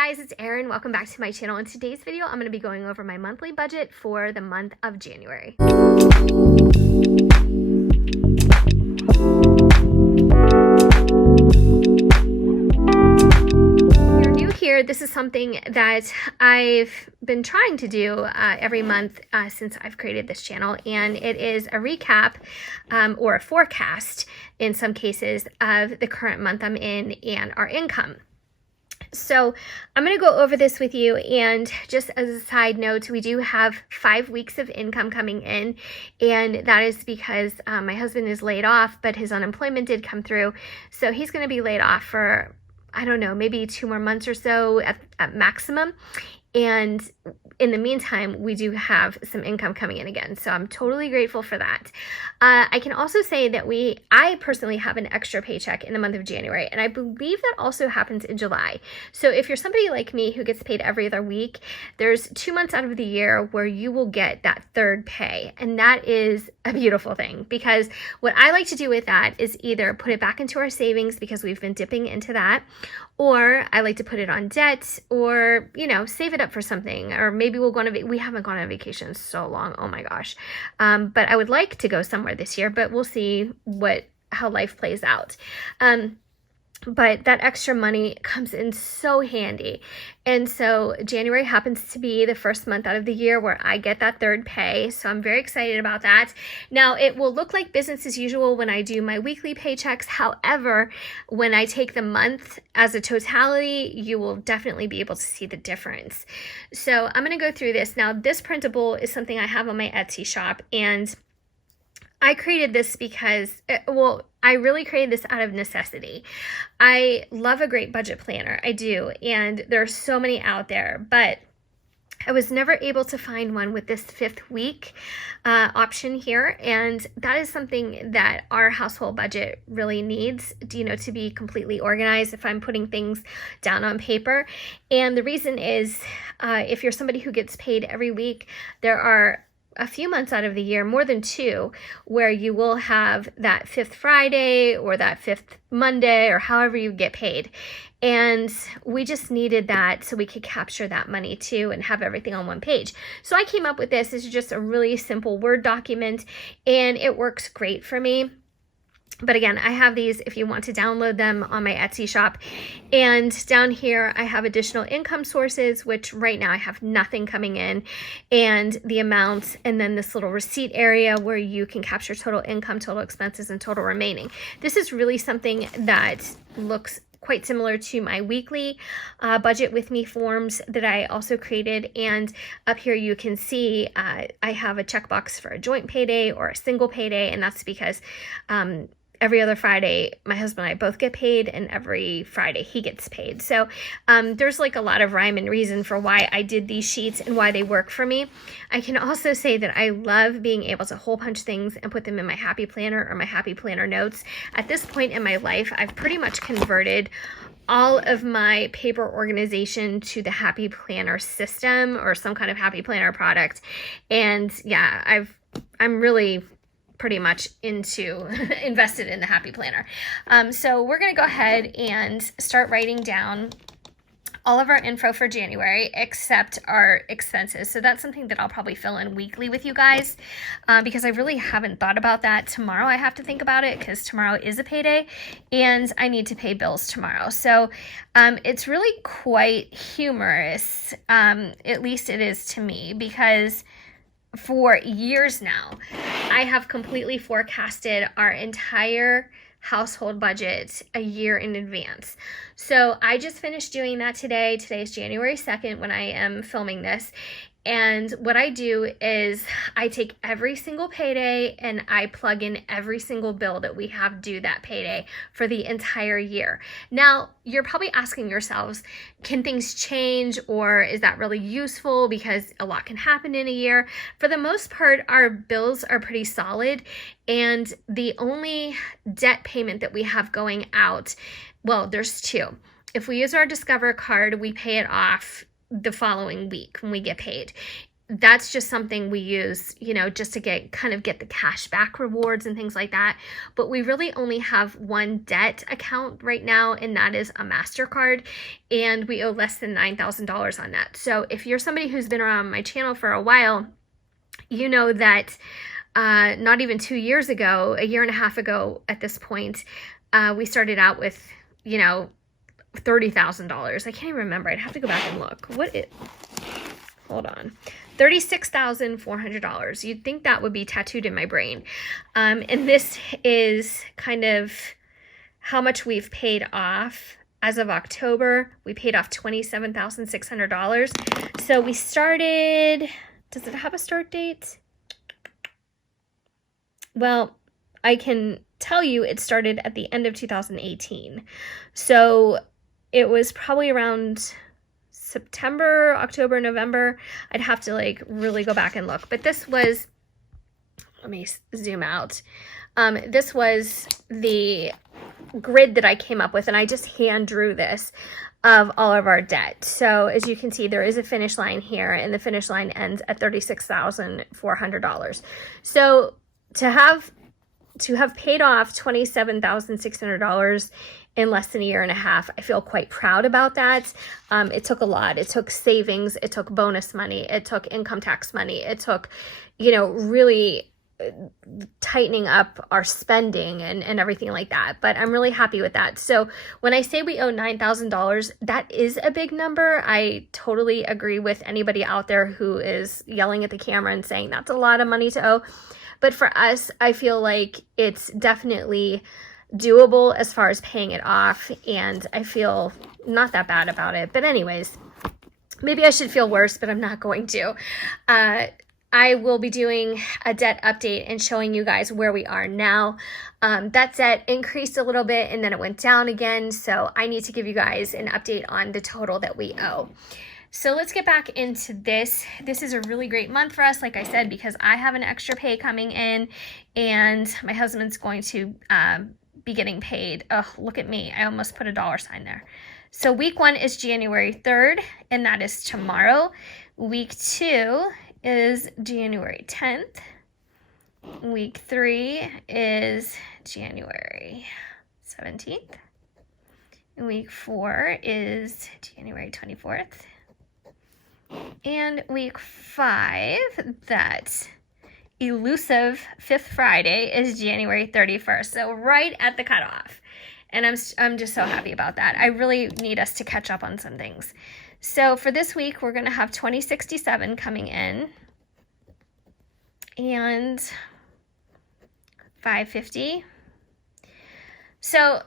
guys, it's Erin. Welcome back to my channel. In today's video, I'm going to be going over my monthly budget for the month of January. If you're new here, this is something that I've been trying to do every month since I've created this channel, and it is a recap or a forecast in some cases of the current month I'm in and our income. So I'm going to go over this with you, and just as a side note, we do have 5 weeks of income coming in, and that is because my husband is laid off, but his unemployment did come through, so he's going to be laid off for, I don't know, maybe 2 more months or so at maximum. And in the meantime, we do have some income coming in again. So I'm totally grateful for that. I can also say that I personally have an extra paycheck in the month of January, and I believe that also happens in July. So if you're somebody like me who gets paid every other week, there's 2 months out of the year where you will get that third pay. And that is a beautiful thing, because what I like to do with that is either put it back into our savings, because we've been dipping into that, or I like to put it on debt, or, you know, save it up for something, or maybe we'll go on we haven't gone on vacation in so long, oh my gosh. But I would like to go somewhere this year, but we'll see how life plays out. But that extra money comes in so handy. And so January happens to be the first month out of the year where I get that third pay. So I'm very excited about that. Now, it will look like business as usual when I do my weekly paychecks. However, when I take the month as a totality, you will definitely be able to see the difference. So I'm going to go through this. Now, this printable is something I have on my Etsy shop, and I created this because, I really created this out of necessity. I love a great budget planner. I do. And there are so many out there, but I was never able to find one with this 5th week option here. And that is something that our household budget really needs, to be completely organized if I'm putting things down on paper. And the reason is, if you're somebody who gets paid every week, there are a few months out of the year, more than 2, where you will have that 5th Friday or that 5th Monday, or however you get paid. And we just needed that so we could capture that money too and have everything on one page. So I came up with this. It's just a really simple Word document, and it works great for me. But again, I have these if you want to download them on my Etsy shop. And down here, I have additional income sources, which right now I have nothing coming in, and the amounts, and then this little receipt area where you can capture total income, total expenses, and total remaining. This is really something that looks quite similar to my weekly budget with me forms that I also created. And up here you can see I have a checkbox for a joint payday or a single payday, and that's because every other Friday, my husband and I both get paid, and every Friday he gets paid. So there's like a lot of rhyme and reason for why I did these sheets and why they work for me. I can also say that I love being able to hole punch things and put them in my Happy Planner or my Happy Planner notes. At this point in my life, I've pretty much converted all of my paper organization to the Happy Planner system or some kind of Happy Planner product. And yeah, I'm really pretty much invested in the Happy Planner. So we're going to go ahead and start writing down all of our info for January except our expenses. So that's something that I'll probably fill in weekly with you guys because I really haven't thought about that. Tomorrow I have to think about it because tomorrow is a payday and I need to pay bills tomorrow. So it's really quite humorous, at least it is to me, because for years now, I have completely forecasted our entire household budget a year in advance. So I just finished doing that today. Today is January 2nd when I am filming this. And what I do is I take every single payday and I plug in every single bill that we have due that payday for the entire year. Now, you're probably asking yourselves, can things change, or is that really useful because a lot can happen in a year? For the most part, our bills are pretty solid, and the only debt payment that we have going out, well, there's 2. If we use our Discover card, we pay it off the following week when we get paid. that's just something we use, you know, just to get the cash back rewards and things like that. But we really only have one debt account right now, and that is a MasterCard, and we owe less than $9,000 on that. So if you're somebody who's been around my channel for a while, you know that not even 2 years ago, a year and a half ago at this point, we started out with, you know, $30,000. I can't even remember. I'd have to go back and look. Hold on. $36,400. You'd think that would be tattooed in my brain. And this is kind of how much we've paid off. As of October, we paid off $27,600. So we started, does it have a start date? Well, I can tell you it started at the end of 2018. So it was probably around September, October, November. I'd have to like really go back and look. But this was, let me zoom out. This was the grid that I came up with, and I just hand drew this of all of our debt. So as you can see, there is a finish line here, and the finish line ends at $36,400. So to have paid off $27,600 in less than a year and a half, I feel quite proud about that. It took a lot. It took savings. It took bonus money. It took income tax money. It took, you know, really tightening up our spending and everything like that. But I'm really happy with that. So when I say we owe $9,000, that is a big number. I totally agree with anybody out there who is yelling at the camera and saying that's a lot of money to owe. But for us, I feel like it's definitely doable as far as paying it off, and I feel not that bad about it. But anyways, maybe I should feel worse, but I'm not going to. I will be doing a debt update and showing you guys where we are now. That debt increased a little bit and then it went down again, so I need to give you guys an update on the total that we owe. So let's get back into this. This is a really great month for us, like I said, because I have an extra pay coming in and my husband's going to be getting paid. Oh, look at me. I almost put a $sign there. So week 1 is January 3rd, and that is tomorrow. Week 2 is January 10th. Week 3 is January 17th. Week 4 is January 24th. And week 5, that elusive 5th Friday, is January 31st. So right at the cutoff. And I'm just so happy about that. I really need us to catch up on some things. So for this week, we're going to have 2067 coming in. And 550. So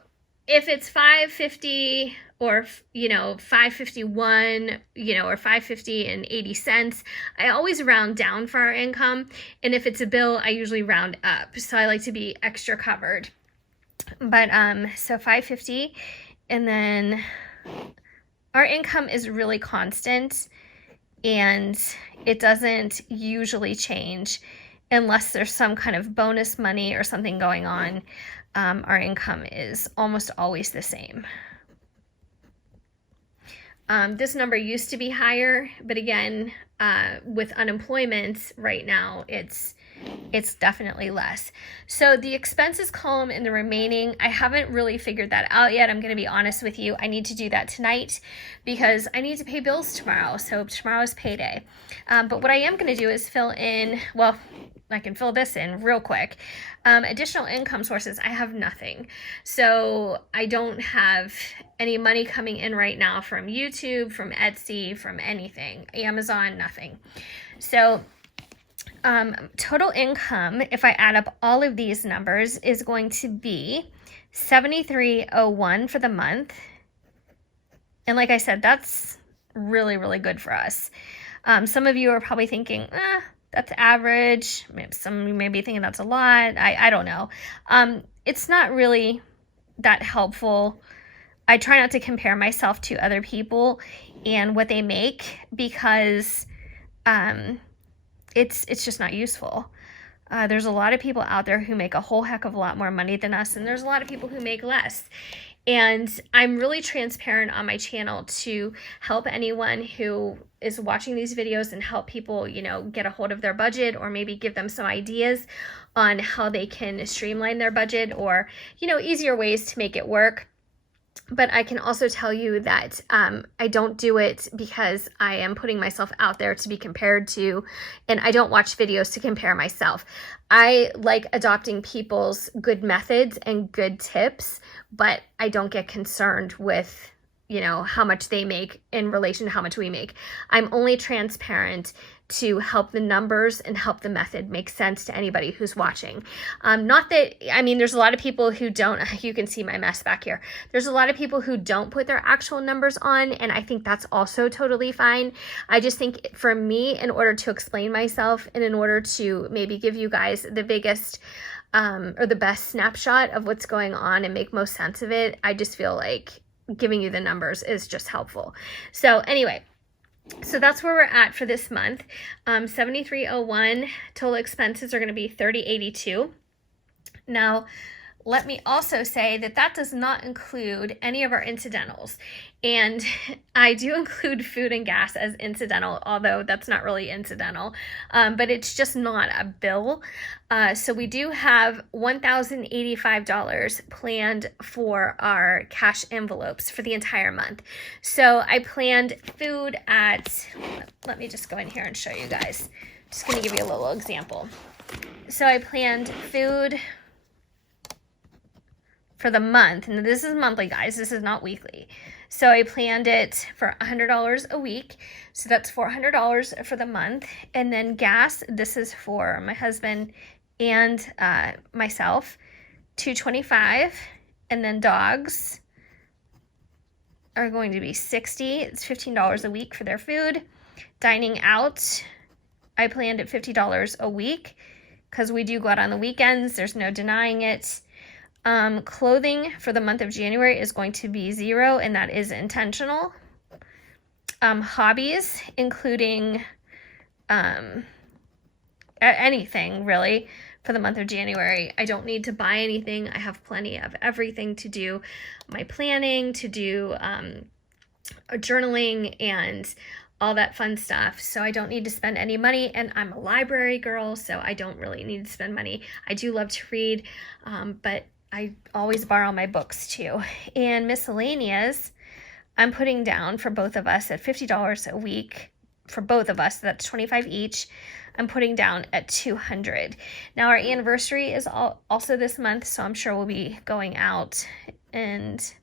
if it's 550 or, you know, 551, you know, or 550 and 80 cents, I always round down for our income. And if it's a bill, I usually round up. So I like to be extra covered. But so 550, and then our income is really constant, and it doesn't usually change unless there's some kind of bonus money or something going on. Our income is almost always the same. This number used to be higher, but again, with unemployment right now, it's definitely less. So the expenses column in the remaining, I haven't really figured that out yet. I'm going to be honest with you. I need to do that tonight because I need to pay bills tomorrow. So tomorrow's payday. But what I am going to do is fill in, well, I can fill this in real quick. Additional income sources, I have nothing. So I don't have any money coming in right now from YouTube, from Etsy, from anything, Amazon, nothing. So total income, if I add up all of these numbers, is going to be $73.01 for the month. And like I said, that's really, really good for us. Some of you are probably thinking, that's average. Some of you may be thinking that's a lot. I don't know. It's not really that helpful. I try not to compare myself to other people and what they make because it's just not useful. There's a lot of people out there who make a whole heck of a lot more money than us, and there's a lot of people who make less. And I'm really transparent on my channel to help anyone who is watching these videos and help people, you know, get a hold of their budget, or maybe give them some ideas on how they can streamline their budget, or, you know, easier ways to make it work. But I can also tell you that I don't do it because I am putting myself out there to be compared to, and I don't watch videos to compare myself. I like adopting people's good methods and good tips, but I don't get concerned with, you know, how much they make in relation to how much we make. I'm only transparent to help the numbers and help the method make sense to anybody who's watching. Not that, I mean, there's a lot of people who don't, you can see my mess back here. There's a lot of people who don't put their actual numbers on, and I think that's also totally fine. I just think for me, in order to explain myself and in order to maybe give you guys the biggest or the best snapshot of what's going on and make most sense of it, I just feel like giving you the numbers is just helpful. So anyway, so that's where we're at for this month. 7301 total expenses are going to be 3082. Now, let me also say that that does not include any of our incidentals. And I do include food and gas as incidental, although that's not really incidental, but it's just not a bill. So we do have $1,085 planned for our cash envelopes for the entire month. So I planned food at, let me just go in here and show you guys. Just going to give you a little example. So I planned food for the month, and this is monthly, guys, this is not weekly. So I planned it for $100 a week, so that's $400 for the month. And then gas, this is for my husband and myself, $225. And then dogs are going to be $60. It's $15 a week for their food. Dining out, I planned at $50 a week because we do go out on the weekends, there's no denying it. Clothing for the month of January is going to be $0, and that is intentional. Hobbies, including anything really for the month of January. I don't need to buy anything. I have plenty of everything to do my planning, to do journaling and all that fun stuff. So I don't need to spend any money, and I'm a library girl, so I don't really need to spend money. I do love to read, but I always borrow my books too. And miscellaneous, I'm putting down for both of us at $50 a week for both of us. So that's $25 each. I'm putting down at $200. Now our anniversary is also this month, so I'm sure we'll be going out and,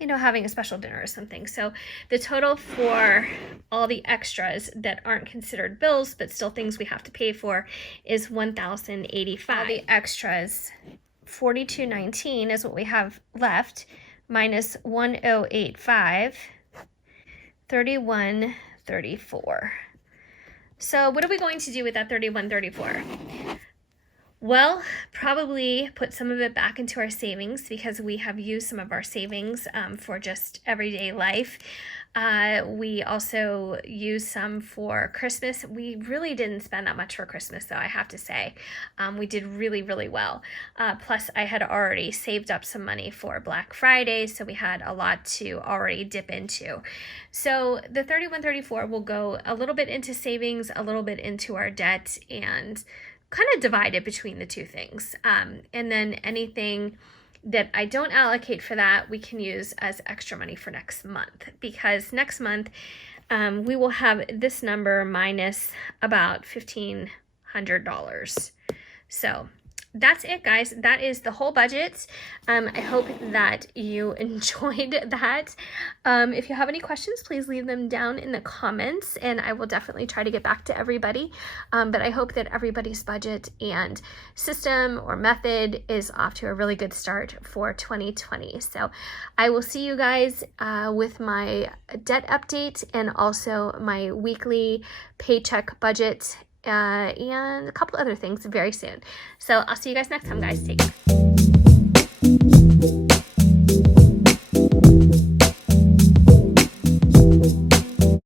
you know, having a special dinner or something. So the total for all the extras that aren't considered bills but still things we have to pay for is $1,085. All the extras, $42.19 is what we have left, minus $1,085, $31.34. So what are we going to do with that $31.34? Well, probably put some of it back into our savings, because we have used some of our savings for just everyday life. We also used some for Christmas. We really didn't spend that much for Christmas, though, I have to say. We did really, really well. Plus, I had already saved up some money for Black Friday, so we had a lot to already dip into. So the $31.34 will go a little bit into savings, a little bit into our debt, and kind of divide it between the two things. And then anything that I don't allocate for that, we can use as extra money for next month, because next month we will have this number minus about $1,500. So that's it, guys. That is the whole budget. I hope that you enjoyed that. If you have any questions, please leave them down in the comments, and I will definitely try to get back to everybody. But I hope that everybody's budget and system or method is off to a really good start for 2020. So I will see you guys with my debt update and also my weekly paycheck budget and a couple other things very soon. So I'll see you guys next time, guys. Take care.